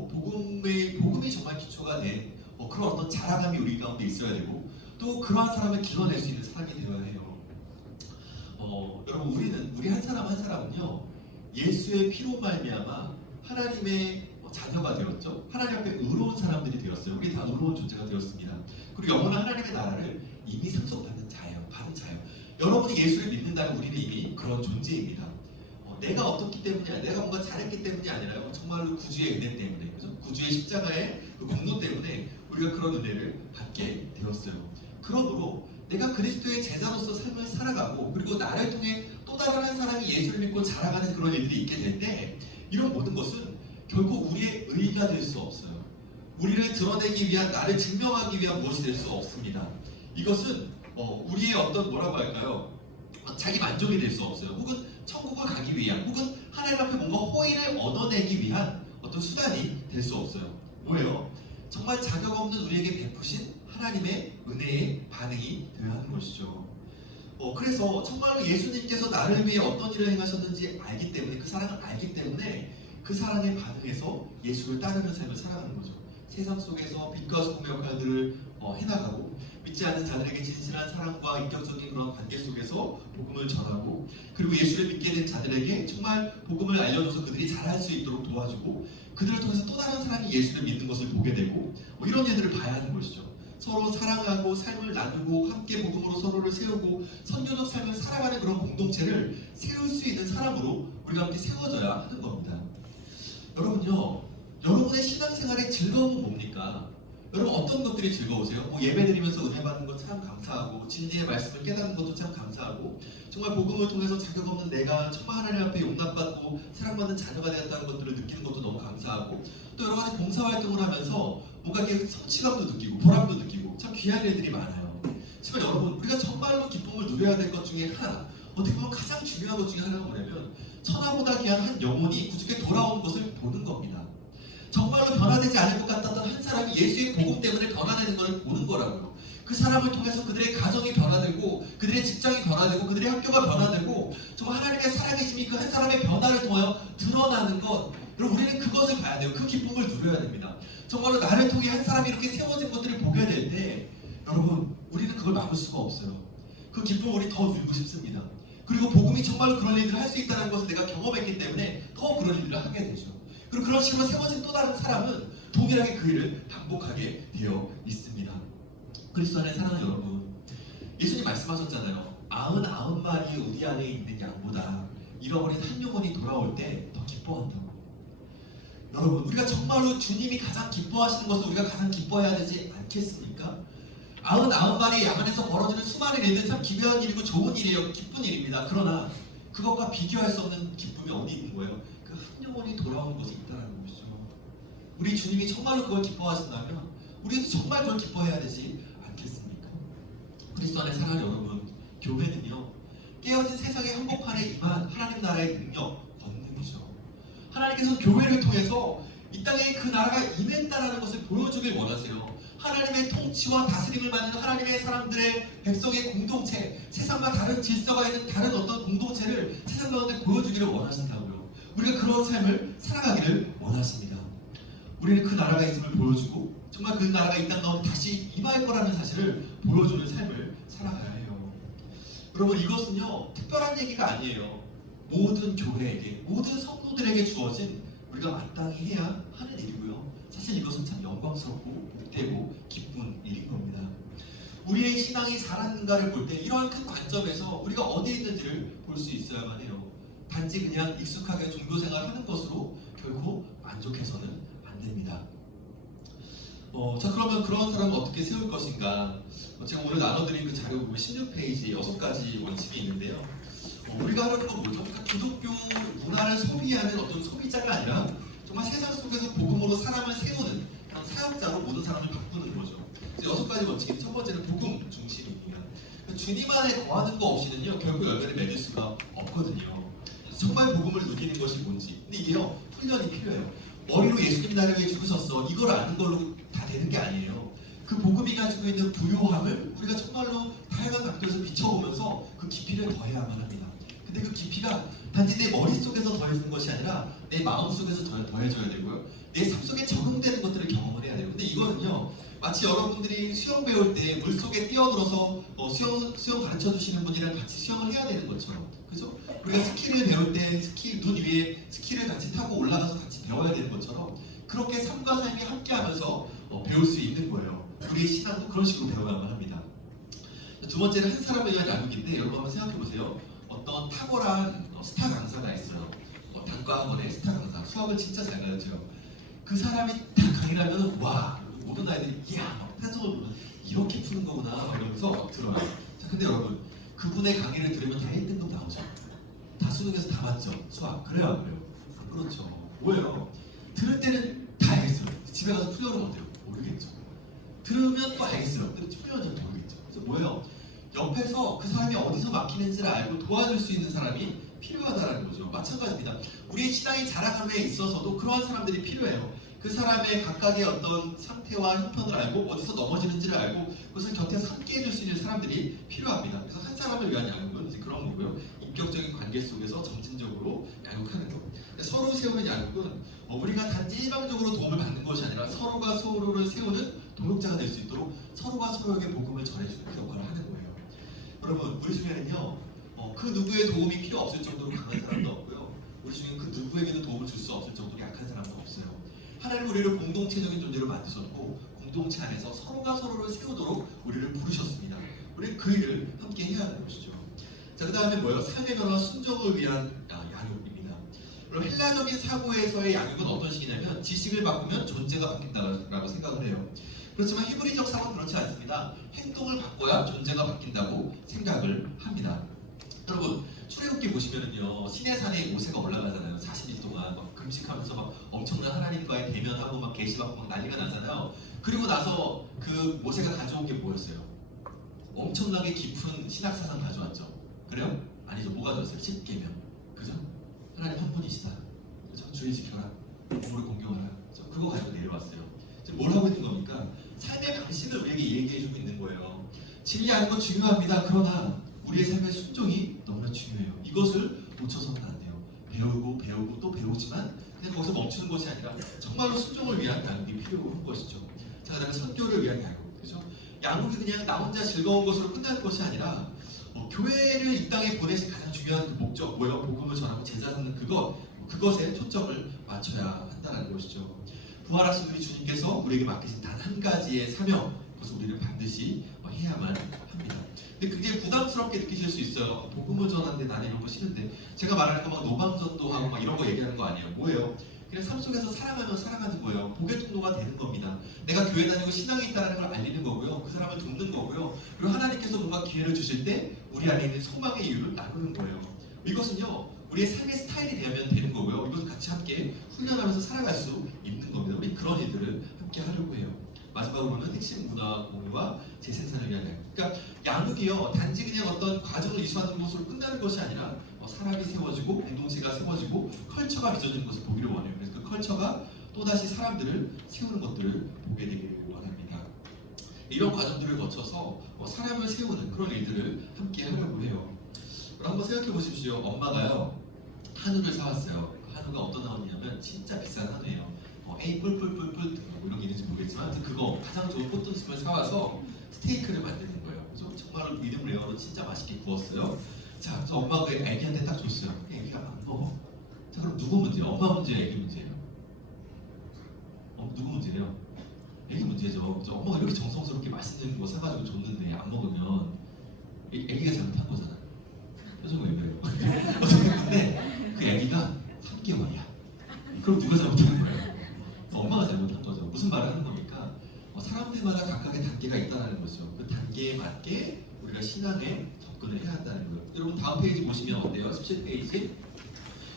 복음이 정말 기초가 된 그런 어떤 자라감이 우리 가운데 있어야 되고 또 그러한 사람을 길러낼 수 있는 사람이 되어야 해요. 여러분 우리 한 사람 한 사람은요 예수의 피로 말미암아 하나님의 자녀가 되었죠. 하나님 앞에 의로운 사람들이 되었어요. 우리 다 의로운 존재가 되었습니다. 그리고 영원한 하나님의 나라를 이미 상속받는 자예요. 받은 자예요. 여러분이 예수를 믿는다면 우리는 이미 그런 존재입니다. 내가 어떻기 때문이 아니라 내가 뭔가 잘했기 때문이 아니라요. 정말로 구주의 은혜 때문에, 그죠? 구주의 십자가의 그 공로 때문에 우리가 그런 은혜를 받게 되었어요. 그러므로 내가 그리스도의 제자로서 삶을 살아가고 그리고 나를 통해 또 다른 한 사람이 예수를 믿고 자라가는 그런 일들이 있게 될 때 이런 모든 것은 결국 우리의 의의가 될 수 없어요. 우리를 드러내기 위한 나를 증명하기 위한 무엇이 될 수 없습니다. 이것은 우리의 어떤 뭐라고 할까요? 자기 만족이 될 수 없어요. 혹은 천국을 가기 위한 혹은 하나님 앞에 뭔가 호의를 얻어내기 위한 어떤 수단이 될 수 없어요. 뭐예요? 정말 자격 없는 우리에게 베푸신 하나님의 은혜의 반응이 되어야 하는 것이죠. 그래서 정말로 예수님께서 나를 위해 어떤 일을 행하셨는지 알기 때문에 그 사랑을 알기 때문에 그 사랑에 반응해서 예수를 따르는 삶을 살아가는 거죠. 세상 속에서 빛과 소금의 역할들을 해나가고 믿지 않는 자들에게 진실한 사랑과 인격적인 그런 관계 속에서 복음을 전하고 그리고 예수를 믿게 된 자들에게 정말 복음을 알려줘서 그들이 잘할 수 있도록 도와주고 그들을 통해서 또 다른 사람이 예수를 믿는 것을 보게 되고 이런 일들을 봐야 하는 것이죠. 서로 사랑하고 삶을 나누고 함께 복음으로 서로를 세우고 선교적 삶을 살아가는 그런 공동체를 세울 수 있는 사람으로 우리가 함께 세워져야 하는 겁니다. 여러분요, 여러분의 신앙생활의 즐거움은 뭡니까? 여러분 어떤 것들이 즐거우세요? 예배 드리면서 은혜 받는 것 참 감사하고 진리의 말씀을 깨닫는 것도 참 감사하고 정말 복음을 통해서 자격 없는 내가 정말 하나님 앞에 용납받고 사랑받는 자녀가 되었다는 것들을 느끼는 것도 너무 감사하고 또 여러 가지 봉사활동을 하면서 뭔가 이렇게 성취감도 느끼고 보람도 느끼고 참 귀한 일들이 많아요. 하지만 여러분 우리가 정말로 기쁨을 누려야 될 것 중에 하나 어떻게 보면 가장 중요한 것 중에 하나가 뭐냐면 천하보다 귀한 한 영혼이 구주께 돌아온 것을 보는 겁니다. 정말로 변화되지 않을 것 같았던 한 사람이 예수의 복음 때문에 변화되는 것을 보는 거라고요. 그 사람을 통해서 그들의 가정이 변화되고 그들의 직장이 변화되고 그들의 학교가 변화되고 정말 하나님의 살아계심이 그 한 사람의 변화를 통하여 드러나는 것 여러분 우리는 그것을 봐야 돼요. 그 기쁨을 누려야 됩니다. 정말로 나를 통해 한 사람이 이렇게 세워진 것들을 보게 될 때 여러분 우리는 그걸 막을 수가 없어요. 그 기쁨을 우리 더 누리고 싶습니다. 그리고 복음이 정말로 그런 일들을 할 수 있다는 것을 내가 경험했기 때문에 더 그런 일들을 하게 되죠. 그리고 그런 식으로 세워진 또 다른 사람은 동일하게 그 일을 반복하게 되어 있습니다. 그리스도 안에 사랑하는 여러분, 예수님 말씀하셨잖아요. 99마리 우리 안에 있는 양보다 잃어버린 한 영혼이 돌아올 때 더 기뻐한다고. 여러분, 우리가 정말로 주님이 가장 기뻐하시는 것을 우리가 가장 기뻐해야 되지 않겠습니까? 99마리 양 안에서 벌어지는 수많은 일들 참 기묘한 일이고 좋은 일이에요. 기쁜 일입니다. 그러나 그것과 비교할 수 없는 기쁨이 어디 있는 거예요? 그 한 영혼이 돌아오는 것이 있다는 것이죠. 우리 주님이 정말로 그걸 기뻐하신다면 우리도 정말 그걸 기뻐해야 되지 않겠습니까? 그리스도 안에 사랑하는 여러분, 교회는요 깨어진 세상의 한복판에 임한 하나님 나라의 능력, 권능이죠. 하나님께서 교회를 통해서 이 땅에 그 나라가 임했다라는 것을 보여주길 원하세요. 하나님의 통치와 다스림을 받는 하나님의 사람들의 백성의 공동체, 세상과 다른 질서가 있는 다른 어떤 공동체를 세상 가운데 보여주기를 원하신다고요. 우리가 그런 삶을 살아가기를 원하십니다. 우리는 그 나라가 있음을 보여주고 정말 그 나라가 이 땅 가운데 다시 임할 거라는 사실을 보여주는 삶을 살아가야 해요. 여러분 이것은요 특별한 얘기가 아니에요. 모든 교회에게, 모든 성도들에게 주어진 우리가 마땅히 해야 하는 일이고요. 사실 이것은 참 영광스럽고 복되고 기쁜 일인 겁니다. 우리의 신앙이 살았는가를 볼 때 이러한 큰 관점에서 우리가 어디에 있는지를 볼 수 있어야만 해요. 단지 그냥 익숙하게 종교생활을 하는 것으로 결코 만족해서는 안 됩니다. 자 그러면 그런 사람을 어떻게 세울 것인가? 제가 오늘 나눠드린 그 자료 보면 16페이지 6가지 원칙이 있는데요. 우리가 하려는 건 뭐죠? 그러니까 기독교 문화를 소비하는 어떤 소비자가 아니라 정말 세상 속에서 복음으로 사람을 세우는 사역자로 모든 사람을 바꾸는 거죠. 그래서 6가지 원칙인 첫 번째는 복음 중심입니다. 주님 안에 거하는 거 없이는요 결국 열매를 맺을 수가 없거든요. 정말 복음을 누리는 것이 뭔지. 근데 이게요 훈련이 필요해요. 머리로 예수님 나를 위해 죽으셨어 이걸 아는 걸로 다 되는 게 아니에요. 그 복음이 가지고 있는 부요함을 우리가 정말로 다양한 각도에서 비춰보면서 그 깊이를 더해야만 합니다. 근데 그 깊이가 단지 내 머릿속에서 더해지는 것이 아니라 내 마음속에서 더해져야 되고요. 내 삶 속에 적응되는 것들을 경험을 해야 돼요. 근데 이거는요 마치 여러분들이 수영 배울 때 물속에 뛰어들어서 수영 가르쳐 주시는 분이랑 같이 수영을 해야 되는 것처럼, 그죠? 우리가 스키를 배울 때 눈 위에 스키를 같이 타고 올라가서 같이 배워야 되는 것처럼 그렇게 삶과 삶이 함께하면서 배울 수 있는 거예요. 우리의 신앙도 그런 식으로 배워야만 합니다. 두 번째는 한 사람을 위한 양육인데 여러분 한번 생각해 보세요. 어떤 탁월한 스타 강사가 있어요. 단과 학원의 스타 강사, 수학을 진짜 잘 가르쳐요. 그 사람이 딱 강의를 하면 와 모든 아이들이 이야 탄성을 보면 이렇게 푸는 거구나 이러면서 들어요. 자, 근데 여러분 그분의 강의를 들으면 다 1등급 나오죠. 다 수능에서 다 맞죠. 수학 그래요 안 그래요? 그렇죠. 뭐예요? 들을 때는 다 알겠어요. 집에 가서 풀려면 어때요? 모르겠죠. 들으면 또 알겠어요. 근데 풀려면 잘 모르겠죠. 그래서 뭐예요? 옆에서 그 사람이 어디서 막히는지를 알고 도와줄 수 있는 사람이 필요하다는 거죠. 마찬가지입니다. 우리의 신앙이 자라감에 있어서도 그러한 사람들이 필요해요. 그 사람의 각각의 어떤 상태와 형편을 알고 어디서 넘어지는지를 알고 그것을 곁에서 함께 해줄 수 있는 사람들이 필요합니다. 그래서 한 사람을 위한 양육은 이제 그런 거고요. 인격적인 관계 속에서 점진적으로 양육하는 거. 서로 세우는 양육은 우리가 단지 일방적으로 도움을 받는 것이 아니라 서로가 서로를 세우는 동역자가 될 수 있도록 서로가 서로에게 복음을 전해주는 그 역할을 하는 거예요. 여러분 우리 중에는요 그 누구의 도움이 필요 없을 정도로 강한 사람도 없고요. 우리 중에 그 누구에게도 도움을 줄 수 없을 정도로 약한 사람도 없어요. 하나님 우리를 공동체적인 존재로 만드셨고 공동체 안에서 서로가 서로를 세우도록 우리를 부르셨습니다. 우리는 그 일을 함께 해야 하는 것이죠. 자, 그 다음에 뭐예요? 삶의 변화와 순종을 위한 양육입니다. 그럼 헬라적인 사고에서의 양육은 어떤 식이냐면 지식을 바꾸면 존재가 바뀐다라고 생각을 해요. 그렇지만 히브리적 사고는 그렇지 않습니다. 행동을 바꿔야 존재가 바뀐다고 생각을 합니다. 여러분 출애굽기 보시면은요 시내 산에 모세가 올라가잖아요. 40일 동안 막 금식하면서 막 엄청난 하나님과의 대면하고 막 계시받고 막 난리가 나잖아요. 그리고 나서 그 모세가 가져온 게 뭐였어요? 엄청나게 깊은 신학사상 가져왔죠. 그래요? 아니죠. 뭐 가져왔어요? 10계명. 그죠? 하나님 한 분이시다. 그죠? 주의 지켜라. 우물을 공경하라. 그죠? 그거 가지고 내려왔어요. 지금 뭘 하고 있는 겁니까? 삶의 방식을 우리에게 얘기해주고 있는 거예요. 진리하는 건 중요합니다. 그러나 우리의 삶의 순종이 너무나 중요해요. 이것을 놓쳐서는 안 돼요. 배우고 또 배우지만 그냥 거기서 멈추는 것이 아니라 정말로 순종을 위한 양육이 필요한 것이죠. 자, 그다음에 선교를 위한 양육, 그죠? 양육이 그냥 나 혼자 즐거운 것으로 끝날 것이 아니라 교회를 이 땅에 보내신 가장 중요한 그 목적, 뭐예요? 복음을 전하고 제자 삼는 그것에 초점을 맞춰야 한다는 것이죠. 부활하신 우리 주님께서 우리에게 맡기신 단 한 가지의 사명, 그것을 우리는 반드시 해야만 합니다. 근데 그게 부담스럽게 느끼실 수 있어요. 복음을 전하는데 나는 이런 거 싫은데. 제가 말하는 거 막 노방전도하고 막 이런 거 얘기하는 거 아니에요. 뭐예요? 그냥 삶 속에서 살아가면 살아가는 거예요. 복의 통로가 되는 겁니다. 내가 교회 다니고 신앙이 있다는 걸 알리는 거고요. 그 사람을 돕는 거고요. 그리고 하나님께서 뭔가 기회를 주실 때 우리 안에 있는 소망의 이유를 나누는 거예요. 이것은요 우리의 삶의 스타일이 되는 거고요. 이것을 같이 함께 훈련하면서 살아갈 수 있는 겁니다. 우리 그런 일들을 함께 하려고 해요. 마지막으로는 핵심 문화 공유와 재생산을 위한 양육. 그러니까 양육이요 단지 그냥 어떤 과정을 이수하는 것으로 끝나는 것이 아니라 사람이 세워지고 공동체가 세워지고 컬처가 빚어지는 것을 보기를 원해요. 그래서 그 컬처가 또다시 사람들을 세우는 것들을 보게 되기를 원합니다. 이런 과정들을 거쳐서 사람을 세우는 그런 일들을 함께 하려고 해요. 그럼 한번 생각해 보십시오. 엄마가요 한우를 사왔어요. 한우가 어떤 한우냐면 진짜 비싼 한우예요. A 뿔뿔뿔뿔 뭐 이런 게 있는지 모르겠지만 그거 가장 좋은 꽃등심을 사와서 스테이크를 만드는 거예요. 그래서 정말로 미디움 레어로 진짜 맛있게 구웠어요. 자, 그래서 엄마가 애기한테 딱 줬어요. 애기가 안 먹어. 자, 그럼 누구 문제예요? 엄마 문제예요? 애기 문제예요? 누구 문제예요? 애기 문제죠. 그래서 엄마가 이렇게 정성스럽게 맛있는 거 사가지고 줬는데 안 먹으면 애기가 잘못한 거잖아요. 표정을 왜 그래요? 근데 그 애기가 3개월이야. 그럼 누가 잘못한 거예요? 엄마가 잘못한 거죠. 무슨 말을 하는 겁니까? 사람들마다 각각의 단계가 있다는 거죠. 그 단계에 맞게 우리가 신앙에 접근을 해야 한다는 거예요. 여러분 다음 페이지 보시면 어때요? 17페이지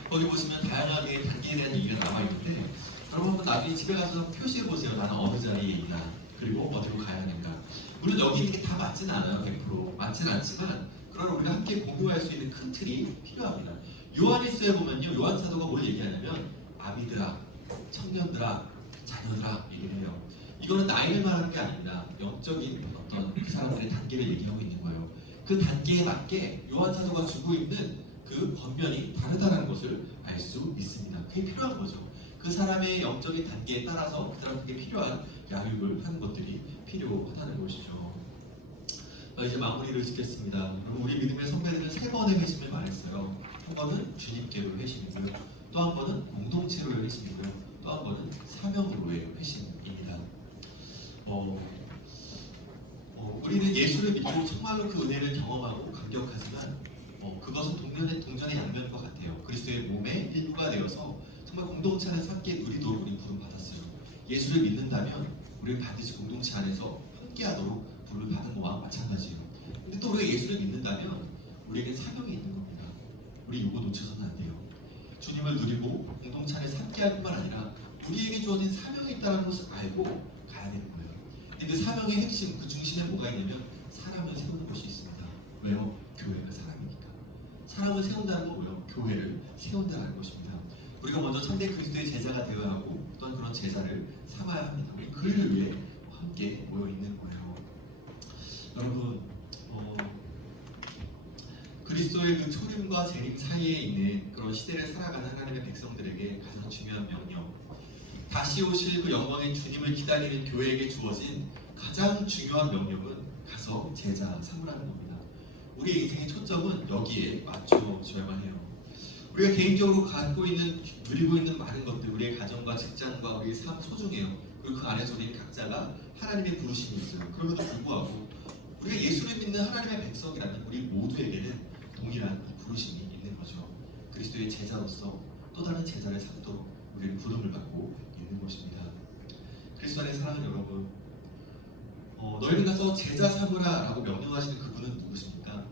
거기 보시면 다양하게 단계에 대한 얘기가 나와 있는데 여러분 한번 나중에 집에 가서 표시해 보세요. 나는 어느 자리에 있나, 그리고 어디로 가야 하는가. 물론 여기 있는 게 다 맞진 않아요. 100% 맞진 않지만, 그러나 우리가 함께 공유할 수 있는 큰 틀이 필요합니다. 요한일서에 보면요, 요한 사도가 뭘 얘기하냐면 아비들아, 청년들아, 자녀들아 얘기를 해요. 이거는 나이를 말하는 게 아닙니다. 영적인 어떤 그 사람들의 단계를 얘기하고 있는 거예요. 그 단계에 맞게 요한 사도가 주고 있는 그 권면이 다르다는 것을 알 수 있습니다. 그게 필요한 거죠. 그 사람의 영적인 단계에 따라서 그 사람에게 필요한 양육을 하는 것들이 필요하다는 것이죠. 이제 마무리를 짓겠습니다. 그리고 우리 믿음의 선배들은 3번의 회심을 말했어요. 한 번은 주님께로의 회심이고요. 또 한 번은 공동체로의 회심이고요. 또 한 번은 사명으로의 회심입니다. 우리는 예수를 믿고 정말로 그 은혜를 경험하고 감격하지만 그것은 동전의 양면과 같아요. 그리스도의 몸의 일부가 되어서 정말 공동체 안에서 함께 누리도록 우리 부름받았어요. 예수를 믿는다면 우리는 반드시 공동체 안에서 함께하도록 부름을 받은 것과 마찬가지예요. 근데 또 우리가 예수를 믿는다면 우리에게 사명이 있는 겁니다. 우리 이거 놓쳐서는 안 돼요. 주님을 누리고 공동체 안에서 함께할 뿐만 아니라 우리에게 주어진 사명이 있다는 것을 알고 가야 되는 거예요. 근데 그 사명의 핵심, 그 중심에 뭐가 있냐면 사람을 세우는 것이 있습니다. 왜요? 교회가 사람이니까. 사람을 세운다는 건 뭐예요? 교회를 세운다는 것입니다. 우리가 먼저 참된 그리스도의 제자가 되어야 하고 또한 그런 제자를 삼아야 합니다. 우리 그 일을 위해 함께 모여 있는 거예요. 여러분, 그리스도의 그 초림과 재림 사이에 있는 그런 시대를 살아가는 하나님의 백성들에게 가장 중요한 명령, 다시 오실 그 영광의 주님을 기다리는 교회에게 주어진 가장 중요한 명령은 가서 제자 삼으라는 겁니다. 우리의 인생의 초점은 여기에 맞춰줘야만 해요. 우리가 개인적으로 갖고 있는, 누리고 있는 많은 것들, 우리의 가정과 직장과 우리의 삶 소중해요. 그리고 그 안에서 우리 각자가 하나님의 부르심이 있어요. 그럼에도 불구하고 우리가 예수를 믿는 하나님의 백성이라는 우리 모두에게는 동일한 부르심이 있는 거죠. 그리스도의 제자로서 또 다른 제자를 삼도록 우리는 부름을 받고 있는 것입니다. 그리스도 안의 사랑하는 여러분, 너희는 가서 제자 삼으라 라고 명령하시는 그분은 누구십니까?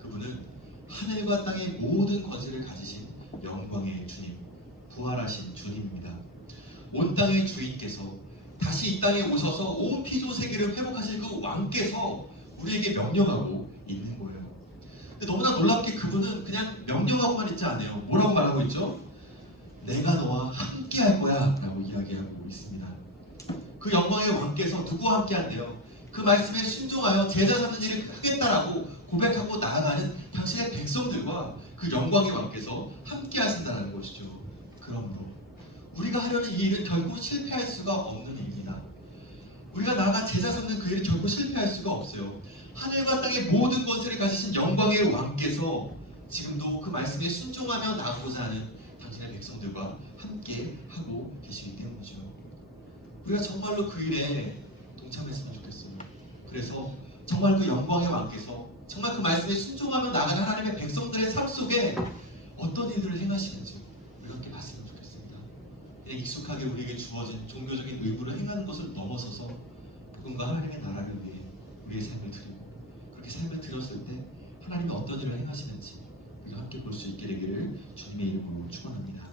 그분은 하늘과 땅의 모든 권세를 가지신 영광의 주님, 부활하신 주님입니다. 온 땅의 주인께서 다시 이 땅에 오셔서 온 피조 세계를 회복하실 그 왕께서 우리에게 명령하고 있는 거예요. 근데 너무나 놀랍게 그분은 그냥 명령하고만 있지 않아요. 뭐라고 말하고 있죠? 내가 너와 함께 할 거야 라고 이야기하고 있습니다. 그 영광의 왕께서 누구와 함께 한대요? 그 말씀에 순종하여 제자 삼는 일을 하겠다라고 고백하고 나아가는 당신의 백성들과 그 영광의 왕께서 함께 하신다는 것이죠. 그러므로 우리가 하려는 이 일은 결국 실패할 수가 없는 일입니다. 우리가 나아가 제자 삼는 그 일은 결국 실패할 수가 없어요. 하늘과 땅의 모든 권세를 가지신 영광의 왕께서 지금도 그 말씀에 순종하며 나아가고자 하는 당신의 백성들과 함께 하고 계시기 때문이죠. 우리가 정말로 그 일에 동참했으면 좋겠어요. 그래서 정말 그 영광의 왕께서 정말 그 말씀에 순종하며 나가는 하나님의 백성들의 삶 속에 어떤 일들을 행하시는지 우리가 함께 봤으면 좋겠습니다. 그냥 익숙하게 우리에게 주어진 종교적인 의무를 행하는 것을 넘어서서 그분과 하나님의 나라를 위해 우리의 삶을 드리고 그렇게 삶을 드렸을 때 하나님이 어떤 일을 행하시는지 우리가 함께 볼 수 있게 되기를 주님의 이름으로 축원합니다.